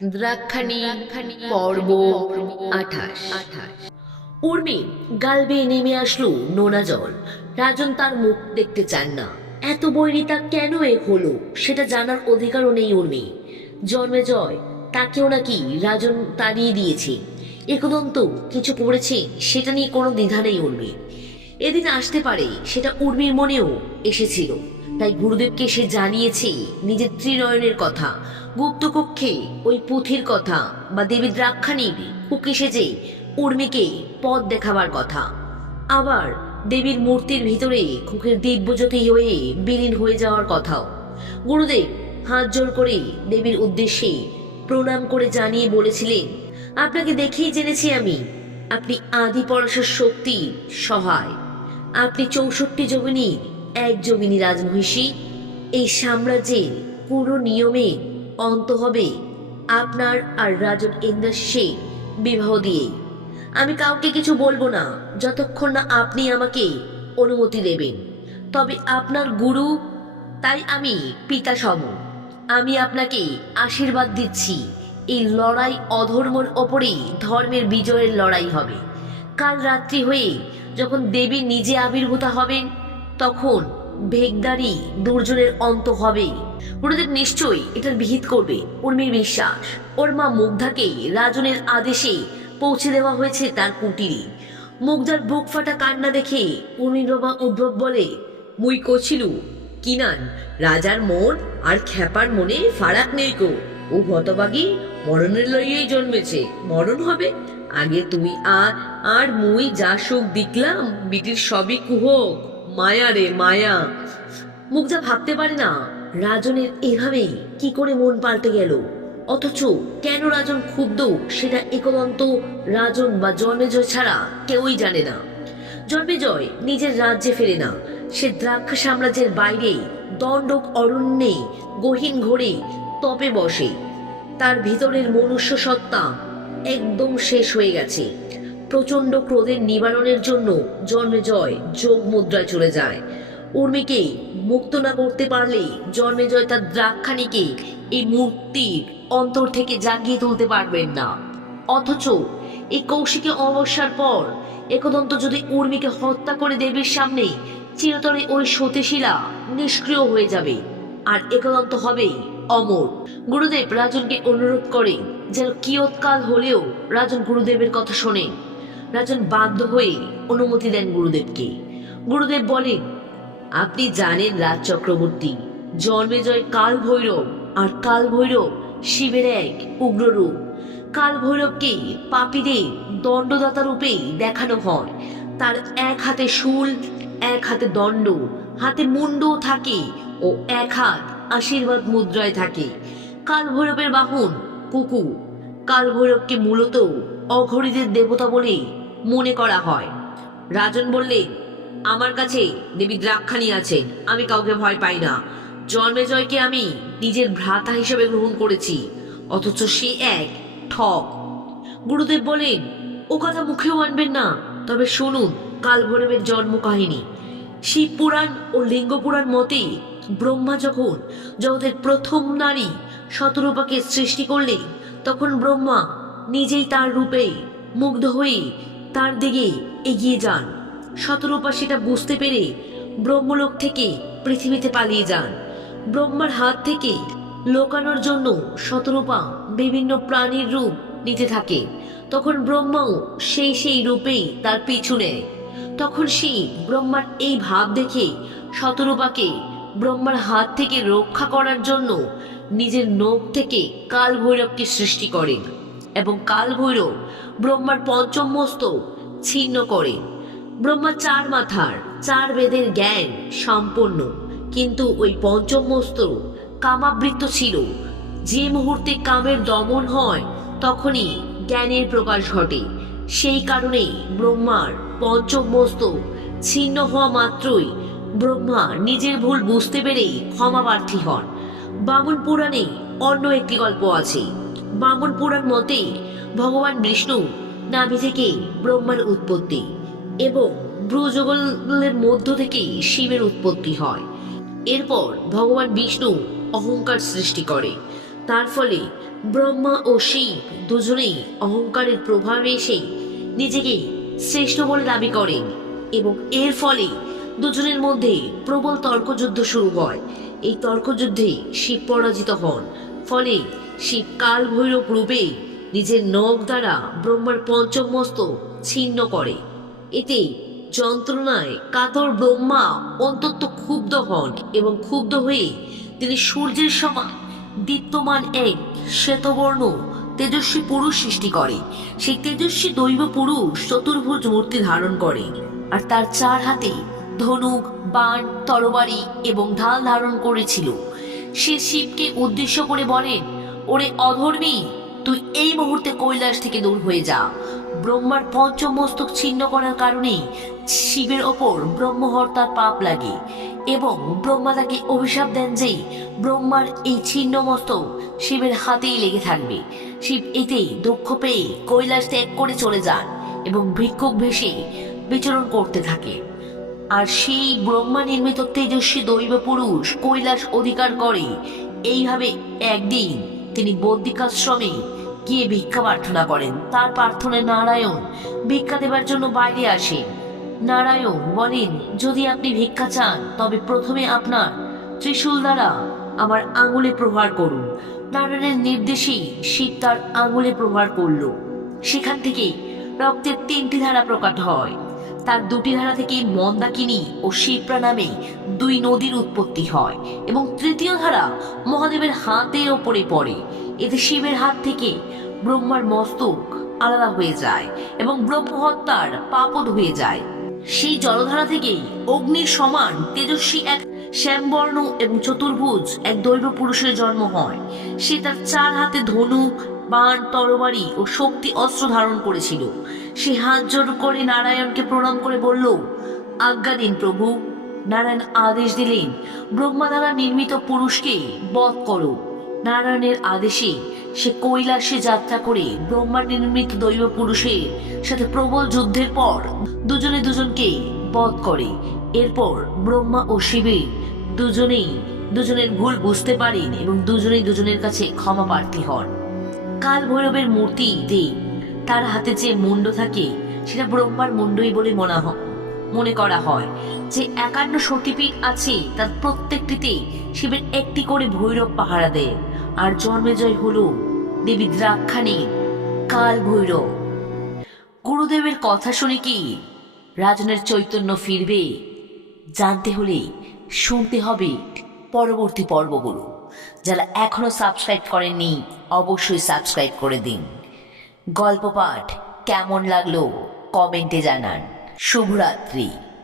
দ্রাক্ষাণী পর্ব 28। উর্মি গাল বেয়ে নেমে আসলো নোনা জল। রাজন তার মুখ দেখতে চান না। এত বৈরিতা কেন এ হলো সেটা জানার অধিকারও নেই উর্মি। জন্মেজয় তাকেও নাকি রাজন তাড়িয়ে দিয়েছে। একদন্ত কিছু করেছে সেটা নিয়ে কোনো দ্বিধা নেই উর্মি। এদিন আসতে পারে সেটা উর্মির মনেও এসেছিল। তাই গুরুদেবকে সে জানিয়েছে নিজের ত্রিনয়নের কথা, গুপ্তকক্ষে ওই পুঁথির কথা, বা দেবী দ্রাক্ষাণীর কুকি সেজে উর্মিকে পথ দেখাবার কথা। আবার দেবীর মূর্তির ভিতরে খুকের দিব্যজ্যোতি হয়ে বিলীন হয়ে যাওয়ার কথাও। গুরুদেব হাত জোর করে দেবীর উদ্দেশ্যে প্রণাম করে জানিয়ে বলেছিলেন, আপনাকে দেখেই জেনেছি আমি আপনি আদি পরাশর শক্তির সহায়। আপনি 64 যোগিনীর এক যোগিনী রাজমহিষী। এই সাম্রাজ্যের পুরো নিয়মে অন্ত হবে আপনার আর রাজন ইন্দ্রাশিসের বিবাহ দিয়ে। আমি কাউকে কিছু বলবো না যতক্ষণ না আপনি আমাকে অনুমতি দেবেন। তবে আপনার গুরু, তাই আমি পিতা সম। আমি আপনাকে আশীর্বাদ দিচ্ছি, এই লড়াই অধর্মের ওপরে ধর্মের বিজয়ের লড়াই হবে। কাল রাত্রি হয়ে যখন দেবী নিজে আবির্ভূত হবেন তখন ভেগদারি দুর্জনের অন্ত হবে। গুরুদেব নিশ্চয়ই এটার বিহিত করবে উর্মির বিশ্বাস। ওর মা মুগ্ধাকে রাজনের আদেশে পৌঁছে দেওয়া হয়েছে তার কুটিরে। মুগ্ধার বুক ফাটা কান্না দেখে উর্মির বাবা উদ্ধব বলে, মুই কছিলু কিনান রাজার মন আর খ্যাপার মনে ফারাক নেই কো। ও হতবাগী মরণের লইয়াই জন্মেছে, মরণ হবে। আগে তুমি আর মুই যা সুখ দেখলাম বিটির সবই কুহক, মায়া রে মায়া। মুগ্ধা ভাবতে পারে না রাজনের এভাবে কি করে মন পাল্টে গেল। অথচ কেন রাজন ক্ষুব্ধ সেটা একদন্ত রাজন বা জন্মেজয় ছাড়া কেউই জানে না। জন্মেজয় নিজের রাজ্যে ফেরে না। সে দ্রাক্ষা সাম্রাজ্যের বাইরে দণ্ডক অরণ্যে গহীন ঘোরে তপে বসে। তার ভিতরের মনুষ্য সত্তা একদম শেষ হয়ে গেছে। প্রচন্ড ক্রোধের নিবারণের জন্য জন্মেজয় যোগ মুদ্রায় চলে যায়। উর্মিকে মুক্ত না করতে পারলে জন্মেজয় তার দ্রাক্ষাণীকে এই মূর্তির অন্তর থেকে জাগিয়ে তুলতে পারবেন না। অথচ এই কৌশিকী অমাবস্যার পর একদন্ত যদি উর্মিকে হত্যা করে দেবীর সামনে, চিরতরে ওই সতীশিলা নিষ্ক্রিয় হয়ে যাবে আর একদন্ত হবে অমর। গুরুদেব রাজনকে অনুরোধ করে যেন কিয়ৎকাল হলেও রাজন গুরুদেবের কথা শোনেন। রাজন বাধ্য হয়ে অনুমতি দেন গুরুদেবকে। গুরুদেব বলেন, আপনি জানেন রাজ চক্রবর্তী, জন্মেজয় কাল ভৈরব, আর কাল ভৈরব শিবের এক উগ্র রূপ। কাল ভৈরবকে পাপীদের দণ্ডদাতা রূপে দেখানো হয়। তার এক হাতে শূল, এক হাতে দণ্ড, হাতে মুন্ডও থাকে ও এক হাত আশীর্বাদ মুদ্রায় থাকে। কাল ভৈরবের বাহন কুকু। কাল ভৈরবকে মূলত অঘরীদের দেবতা বলে মনে করা হয়। রাজন বললেন, আমার কাছে দেবী দ্রাক্ষাণী আছেন, আমি কাউকে ভয় পাই না। জন্মেজয়কে আমি নিজের ভ্রাতা হিসেবে গ্রহণ করেছি, অথচ সে এক ঠক। গুরুদেব বলেন, ও কথা মুখেও আনবেন না। তবে শুনুন কাল ভৈরবের জন্ম কাহিনী। শিব পুরাণ ও লিঙ্গ পুরাণ মতে ব্রহ্মা যখন জগতের প্রথম নারী শতরূপাকে সৃষ্টি করলেন, তখন ব্রহ্মা নিজেই তার রূপে মুগ্ধ হয়ে তার দিকে এগিয়ে যান। শতরূপা সেটা বুঝতে পেরে ব্রহ্মলোক থেকে পৃথিবীতে পালিয়ে যান। ব্রহ্মার হাত থেকে লোকানোর জন্য শতরূপা বিভিন্ন প্রাণীর রূপ নিতে থাকে। তখন ব্রহ্মাও সেই রূপেই তার পিছু নেয়। তখন সেই ব্রহ্মার এই ভাব দেখে শতরূপাকে ব্রহ্মার হাত থেকে রক্ষা করার জন্য নিজের নখ থেকে কাল ভৈরবকে সৃষ্টি করেন, এবং কাল ভৈরব ব্রহ্মার পঞ্চম মস্তক ছিন্ন করে। ব্রহ্মা 4 মাথার 4 বেদের জ্ঞান সম্পন্ন, কিন্তু ওই পঞ্চম মস্তক কামাবৃত্ত ছিল। যে মুহূর্তে কামের দমন হয় তখনই জ্ঞানের প্রকাশ ঘটে। সেই কারণে ব্রহ্মার পঞ্চম মস্তক ছিন্ন হওয়া মাত্রই ব্রহ্মা নিজের ভুল বুঝতে পেরেই ক্ষমা প্রার্থী হন। বামন পুরাণে অন্য একটি গল্প আছে। বামন পুরাণ মতে ভগবান বিষ্ণু নাভি থেকে ব্রহ্মার উৎপত্তি, এবং ভ্রুযুগলের মধ্য থেকে শিবের উৎপত্তি হয়। এরপর ভগবান বিষ্ণু অহংকার সৃষ্টি করে। তার ফলে ব্রহ্মা ও শিব দুজনেই অহংকারের প্রভাবে এসে নিজেকে শ্রেষ্ঠ বলে দাবি করেন এবং এর ফলে দুজনের মধ্যে প্রবল তর্কযুদ্ধ শুরু হয়। এই তর্কযুদ্ধে শিব পরাজিত হন। ফলে শিব কাল ভৈরব রূপে নিজের নখ দ্বারা ব্রহ্মার পঞ্চম মস্তক ছিন্ন করে। এতে যন্ত্রণায় কাতর ব্রহ্মা অত্যন্ত ক্ষুব্ধ হন এবং ক্ষুব্ধ হয়ে তিনি সূর্যের সমান দীপ্তমান এক শ্বেতবর্ণ তেজস্বী পুরুষ সৃষ্টি করে। সেই তেজস্বী দৈব পুরুষ চতুর্ভুজ মূর্তি ধারণ করে আর তার চার হাতে ধনুক, বাণ, তরবারি এবং ঢাল ধারণ করেছিল। সে শিবকে উদ্দেশ্য করে বলেন, ওরে অধর্মী, তুই এই মুহূর্তে কৈলাস থেকে দূর হয়ে যা। ব্রহ্মার পঞ্চম মস্তক ছিন্ন করার কারণে শিবের ওপর ব্রহ্মহত্যার পাপ লাগে এবং ব্রহ্মা তাকে অভিশাপ দেন যে ব্রহ্মার এই ছিন্ন মস্তক শিবের হাতেই লেগে থাকবে। শিব এতেই দুঃখ পেয়ে কৈলাস ত্যাগ করে চলে যান এবং ভিক্ষুক ভেসে বিচরণ করতে থাকে। আর সেই ব্রহ্মা নির্মিত তেজস্বী দৈব পুরুষ কৈলাস অধিকার করে। এইভাবে একদিন তিনি বদ্রিকাশ্রমে গিয়ে ভিক্ষা প্রার্থনা করেন। তার প্রার্থনায় নারায়ণ ভিক্ষা দেবার জন্য বাইরে আসেন। নারায়ণ বলেন, যদি আপনি ভিক্ষা চান তবে প্রথমে আপনার ত্রিশূল দ্বারা আমার আঙুলে প্রহার করুন। নারায়ণের নির্দেশেই শিব তার আঙুলে প্রহার করল। সেখান থেকে রক্তের 3টি ধারা প্রকট হয়। তার 2টি ধারা থেকে মন্দাকিনী ও শিপ্রা নামে 2 নদীর উৎপত্তি হয় এবং 3য় ধারা মহাদেবের হাতের ওপরে পড়ে। এতে শিবের হাত থেকে ব্রহ্মার মস্তক আলাদা হয়ে যায় এবং ব্রহ্মহত্যার পাপও ধুয়ে যায়। সেই জলধারা থেকেই অগ্নির সমান তেজস্বী এক শ্যামবর্ণ এবং চতুর্ভুজ এক দৈব পুরুষের জন্ম হয়। সে তার 4 হাতে ধনুক, বাণ, তরবারি ও শক্তি অস্ত্র ধারণ করেছিল। সে হাত জোড় করে নারায়ণকে প্রণাম করে বলল, আজ্ঞা দিন প্রভু। নারায়ণ আদেশ দিলেন, ব্রহ্মা দ্বারা নির্মিত পুরুষকে বধ করো। নারায়ণের আদেশে সে কৈলাসে যাত্রা করে ব্রহ্মার নির্মিত দৈব পুরুষের সাথে প্রবল যুদ্ধের পর দুজনে দুজনকে বধ করে। এরপর ব্রহ্মা ও শিবের দুজনেই দুজনের ভুল বুঝতে পারেন এবং দুজনেই দুজনের কাছে ক্ষমা প্রার্থী হন। কাল ভৈরবের মূর্তিতে তার হাতে যে মুন্ড থাকে সেটা ব্রহ্মার মুন্ডই বলে মনে করা হয়। যে 51 সতীপীঠ আছে তার প্রত্যেকটিতে শিবের একটি করে ভৈরব পাহারা দেয়। আর জন্মেজয় হলো দেবী দ্রাক্ষাণীর কাল ভৈরব। গুরুদেবের কথা শুনে কি রাজনের চৈতন্য ফিরবে? জানতে হলে শুনতে হবে পরবর্তী পর্বগুলো। যারা এখনো সাবস্ক্রাইব করেননি অবশ্যই সাবস্ক্রাইব করে দিন। গল্প পাঠ কেমন লাগলো কমেন্টে জানান। শুভরাত্রি।